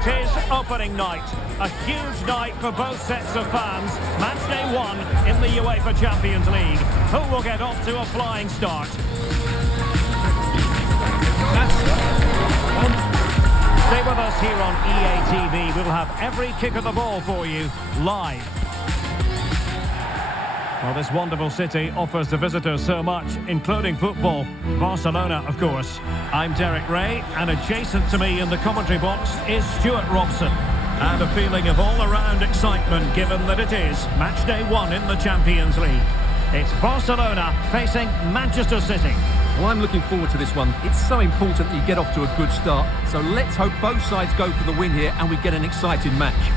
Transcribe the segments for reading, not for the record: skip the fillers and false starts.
It is opening night. A huge night for both sets of fans. Match day 1 in the UEFA Champions League. Who will get off to a flying start? Stay with us here on EA TV. We'll have every kick of the ball for you live. Well, this wonderful city offers the visitors so much, including football. Barcelona, of course. I'm Derek Ray, and adjacent to me in the commentary box is Stuart Robson. And a feeling of all-around excitement, given that it is match day 1 in the Champions League. It's Barcelona facing Manchester City. Well, I'm looking forward to this one. It's so important that you get off to a good start. So let's hope both sides go for the win here and we get an exciting match.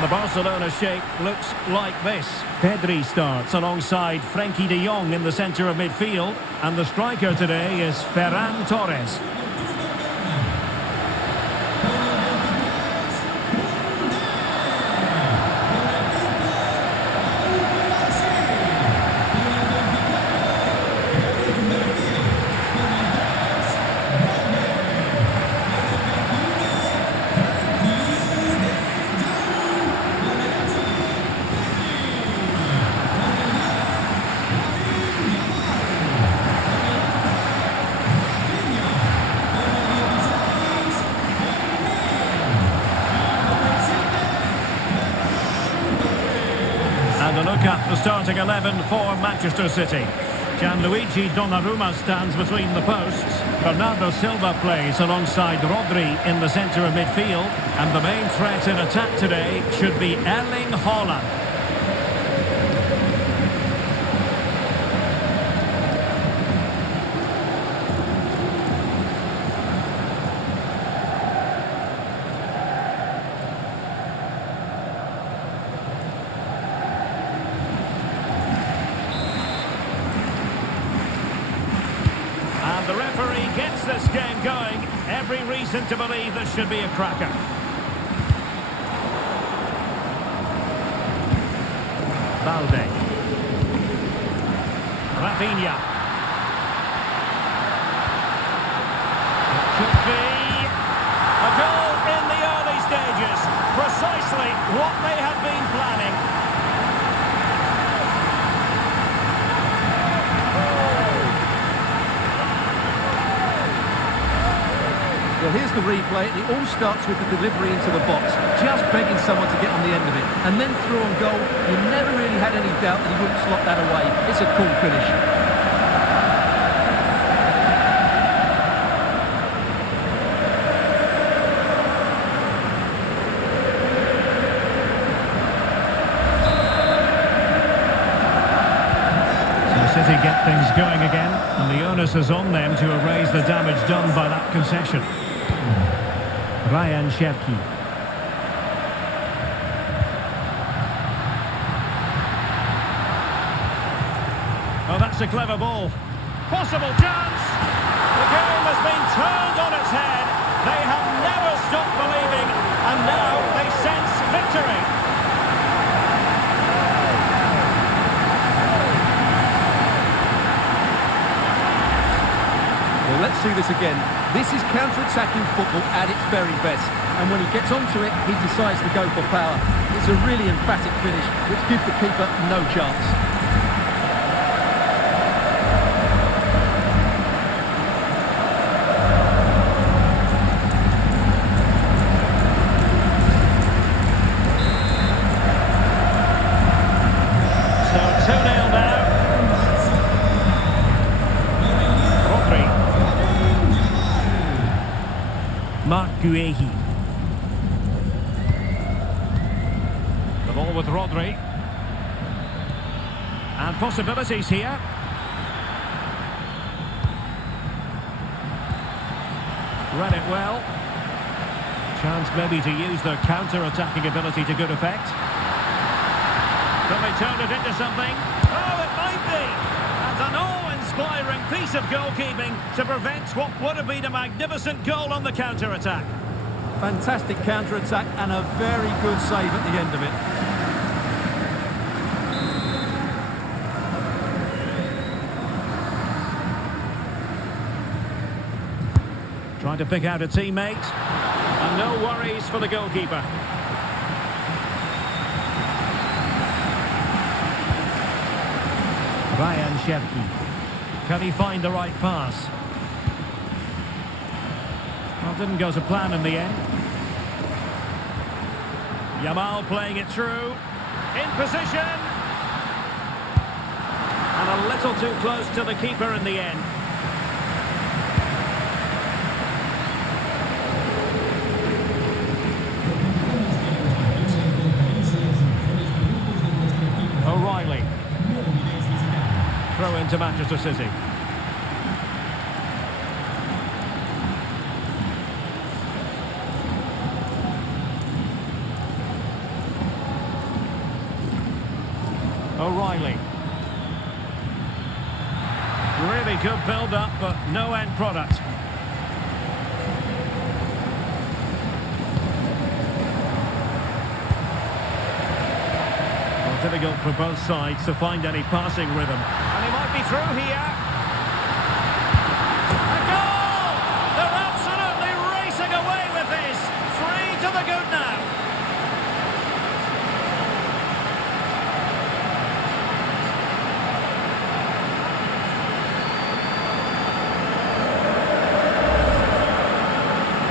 The Barcelona shape looks like this. Pedri starts alongside Frenkie de Jong in the centre of midfield. And the striker today is Ferran Torres. And a look at the starting 11 for Manchester City. Gianluigi Donnarumma stands between the posts. Bernardo Silva plays alongside Rodri in the centre of midfield. And the main threat in attack today should be Erling Haaland. The referee gets this game going. Every reason to believe this should be a cracker. Valde. Rafinha. It could be a goal in the early stages. Precisely what they had been planning. Well, here's the replay. It all starts with the delivery into the box, just begging someone to get on the end of it. And then through on goal, you never really had any doubt that he wouldn't slot that away. It's a cool finish. City get things going again, and the onus is on them to erase the damage done by that concession. Ryan Cherki. Oh, that's a clever ball. Possible chance. The game has been turned on its head. They have never stopped believing, and now they sense victory. Well, let's see this again. This is counter-attacking football at its very best. And when he gets onto it, he decides to go for power. It's a really emphatic finish, which gives the keeper no chance. Marc Guehi. The ball with Rodri. And possibilities here. Read it well. Chance maybe to use their counter-attacking ability to good effect. Can they turn it into something? Oh, it might be! And an awe-inspiring piece of goalkeeping to prevent what would have been a magnificent goal on the counter-attack. Fantastic counter-attack and a very good save at the end of it. Trying to pick out a teammate. And no worries for the goalkeeper. Ryan Shevki. Can he find the right pass? Well, didn't go to plan in the end. Yamal playing it through. In position. And a little too close to the keeper in the end. O'Reilly. Throw into Manchester City. O'Reilly. Really good build-up, but no end product. Difficult for both sides to find any passing rhythm. And he might be through here. A goal! They're absolutely racing away with this. 3 to the good now.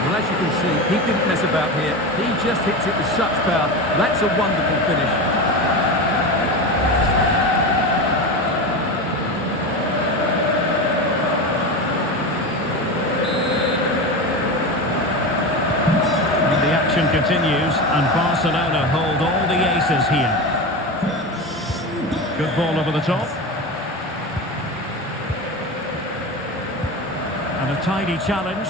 Well, as you can see, he didn't mess about here. He just hits it with such power. That's a wonderful finish. Continues, and Barcelona hold all the aces here. Good ball over the top. And a tidy challenge.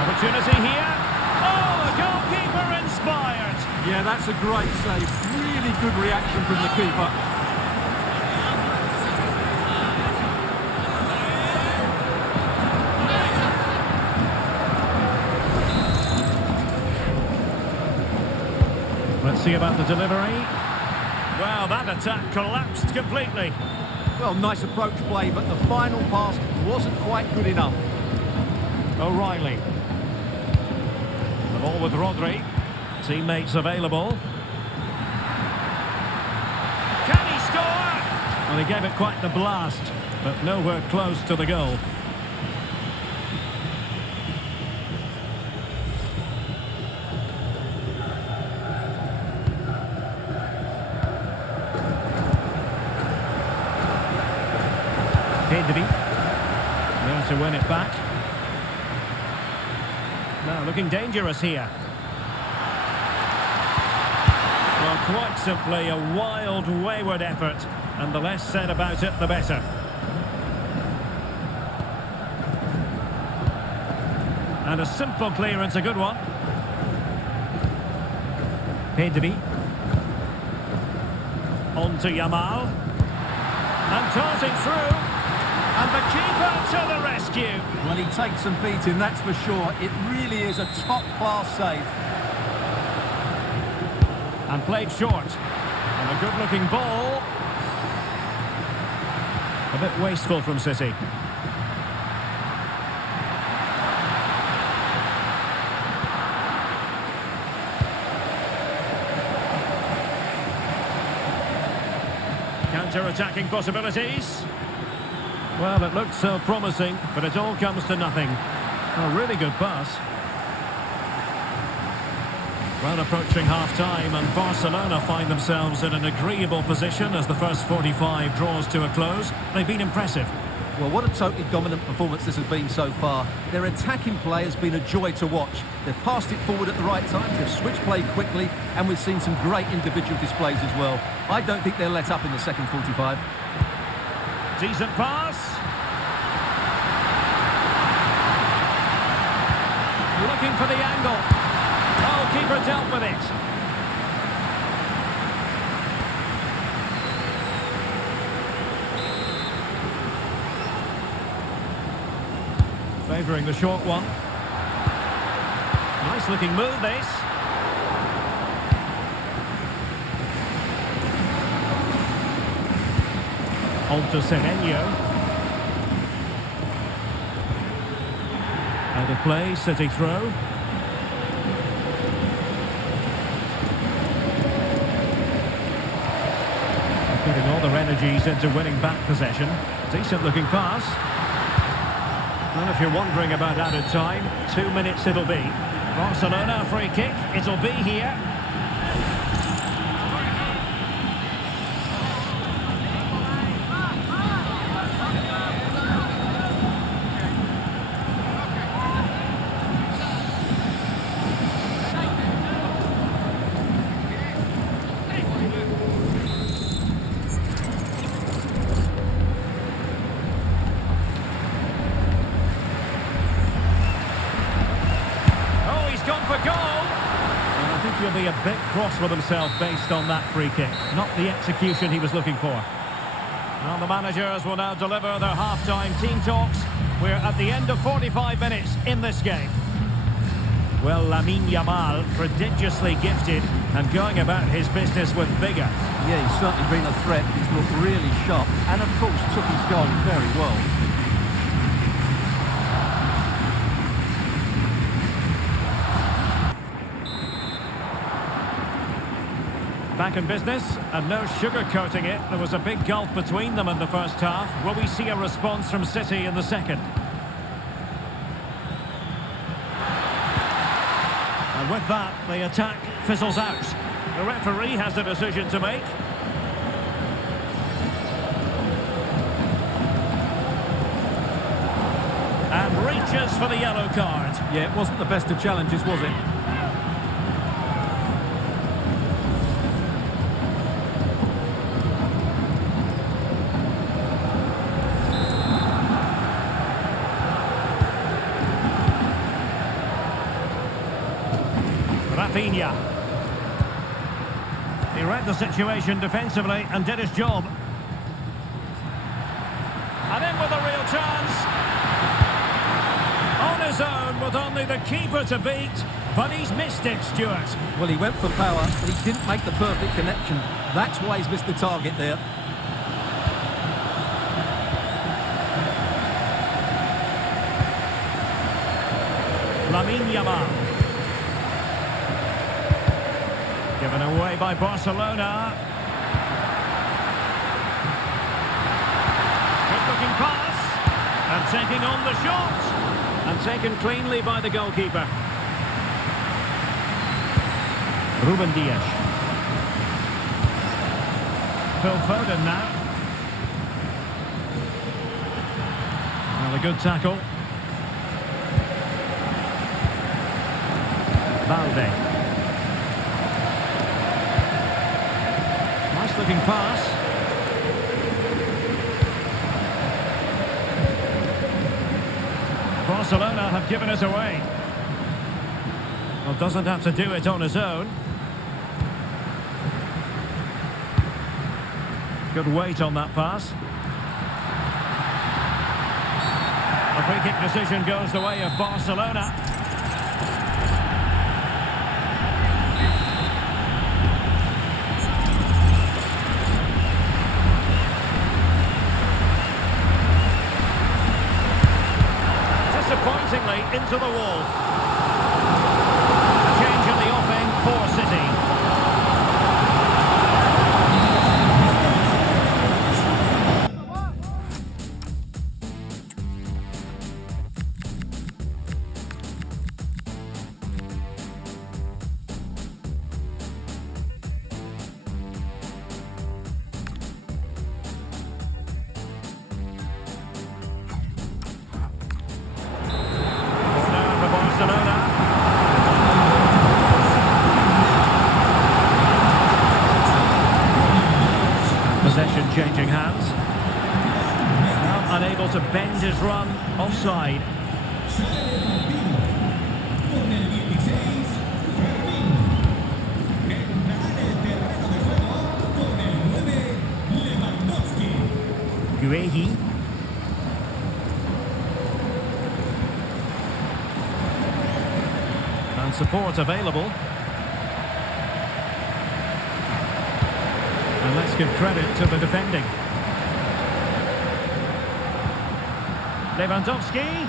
Opportunity here. Oh, the goalkeeper inspired. Yeah, that's a great save. Really good reaction from the keeper. Let's see about the delivery. Well, that attack collapsed completely. Well, nice approach play, but the final pass wasn't quite good enough. O'Reilly. The ball with Rodri. Teammates available. Can he score? Well, he gave it quite the blast, but nowhere close to the goal. Pedri. There to win it back. Now looking dangerous here. Well, quite simply a wild, wayward effort, and the less said about it, the better. And a simple clearance, a good one. Pedri. On to Yamal. And darting through. And the keeper to the rescue. Well, he takes some beating, that's for sure. It really is a top-class save. And played short. And a good-looking ball. A bit wasteful from City. Counter-attacking possibilities. Well, it looked so promising, but it all comes to nothing. A really good pass. Well, approaching half-time, and Barcelona find themselves in an agreeable position as the first 45 draws to a close. They've been impressive. Well, what a totally dominant performance this has been so far. Their attacking play has been a joy to watch. They've passed it forward at the right times, they've switched play quickly, and we've seen some great individual displays as well. I don't think they'll let up in the second 45. Decent pass. Looking for the angle. Oh, keeper dealt with it. Favouring the short one. Nice looking move this. On to Semenyo. Out of play, City throw. Putting all their energies into winning back possession. Decent looking pass. And if you're wondering about added time, 2 minutes it'll be. Barcelona free kick, it'll be here. Gone for goal. And I think he'll be a bit cross with himself based on that free kick. Not the execution he was looking for. Well, the managers will now deliver their half-time team talks. We're at the end of 45 minutes in this game. Well, Lamine Yamal, prodigiously gifted and going about his business with vigour. Yeah, he's certainly been a threat. He's looked really sharp and, of course, took his goal very well. Back in business, and no sugarcoating it. There was a big gulf between them in the first half. Will we see a response from City in the second? And with that, the attack fizzles out. The referee has a decision to make. And reaches for the yellow card. Yeah, it wasn't the best of challenges, was it? Rafinha. He read the situation defensively and did his job. And in with a real chance. On his own with only the keeper to beat, but he's missed it, Stuart. Well, he went for power, but he didn't make the perfect connection. That's why he's missed the target there. Lamine Yamal. Given away by Barcelona. Good-looking pass. And taking on the shot. And taken cleanly by the goalkeeper. Ruben Dias. Phil Foden now. Well, a good tackle. Balde. Looking pass. Barcelona have given us away. Well, doesn't have to do it on his own. Good weight on that pass. A free kick decision goes the way of Barcelona. Into the wall. A change in the offing for City. end his run offside. Guehi. And support available. And let's give credit to the defending. Lewandowski.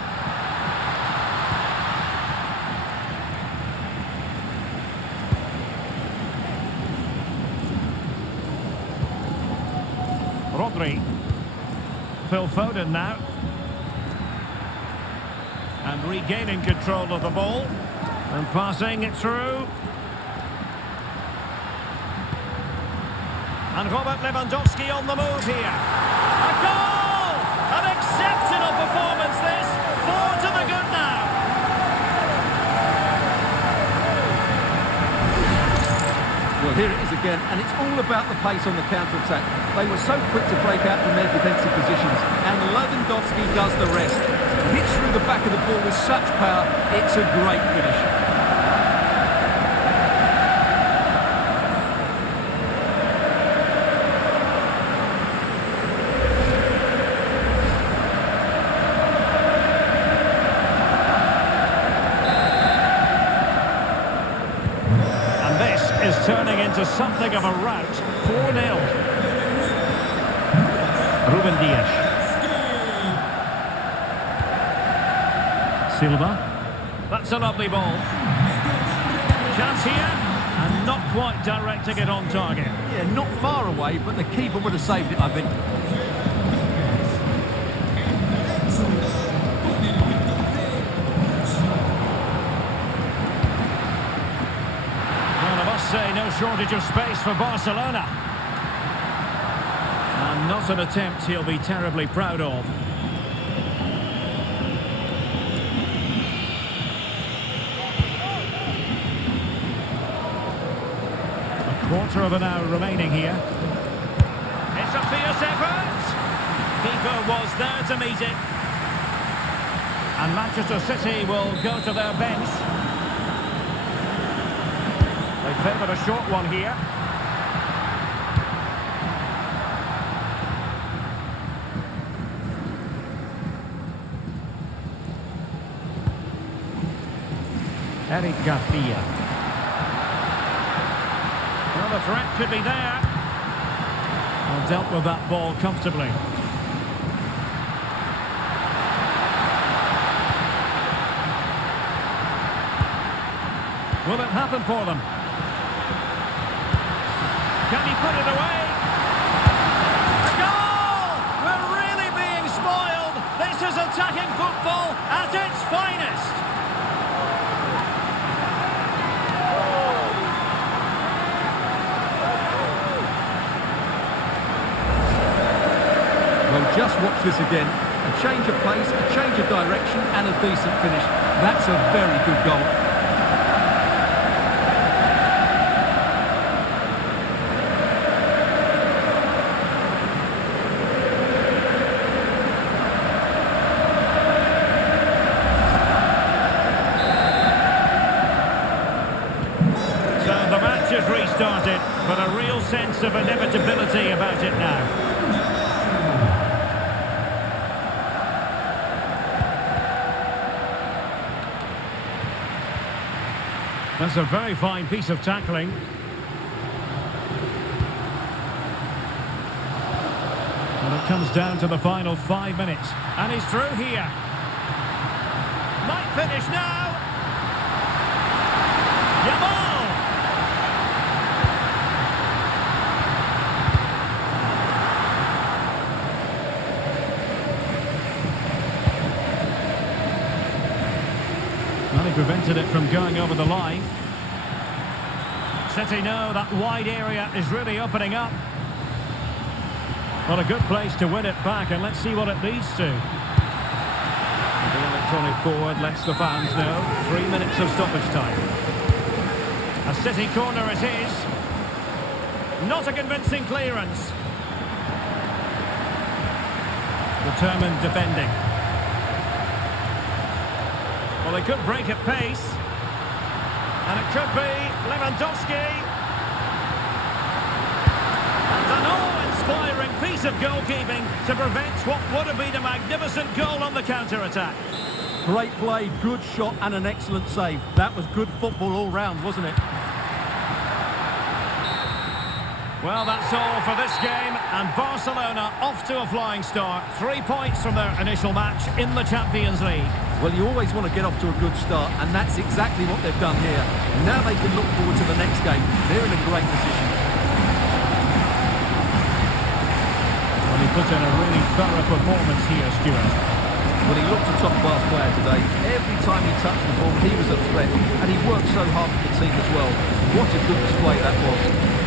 Rodri. Phil Foden now. And regaining control of the ball. And passing it through. And Robert Lewandowski on the move here. A goal! An exceptional performance this. 4 to the good now. Well, here it is again, and it's all about the pace on the counter-attack. They were so quick to break out from their defensive positions, and Lewandowski does the rest. Hits through the back of the ball with such power, it's a great finish. Is turning into something of a rout. 4-0. Ruben Dias. Silva. That's a lovely ball. Chance here, and not quite directing it on target. Yeah, not far away, but the keeper would have saved it, I think. Say no shortage of space for Barcelona. And not an attempt he'll be terribly proud of. A quarter of an hour remaining here. It's a fierce effort. Keeper was there to meet it. And Manchester City will go to their bench. They favoured a short one here. Eric Garcia. Well, the threat could be there. Well, dealt with that ball comfortably. Will it happen for them? Can he put it away? A goal! We're really being spoiled. This is attacking football at its finest. Well, just watch this again. A change of pace, a change of direction, and a decent finish. That's a very good goal. Restarted, but a real sense of inevitability about it now. That's a very fine piece of tackling. And it comes down to the final 5 minutes. And he's through here. Might finish now. Yamal! He prevented it from going over the line. City know that wide area is really opening up. Well, a good place to win it back, and let's see what it leads to. The electronic board lets the fans know. 3 minutes of stoppage time. A City corner it is. Not a convincing clearance. Determined defending. Well, they could break at pace. And it could be Lewandowski. And an awe-inspiring piece of goalkeeping to prevent what would have been a magnificent goal on the counter-attack. Great play, good shot and an excellent save. That was good football all round, wasn't it? Well, that's all for this game, and Barcelona off to a flying start. 3 points from their initial match in the Champions League. Well, you always want to get off to a good start, and that's exactly what they've done here. Now they can look forward to the next game. They're in a great position. Well, he put in a really thorough performance here, Stuart. Well, he looked a top-class player today. Every time he touched the ball, he was a threat, and he worked so hard for the team as well. What a good display that was.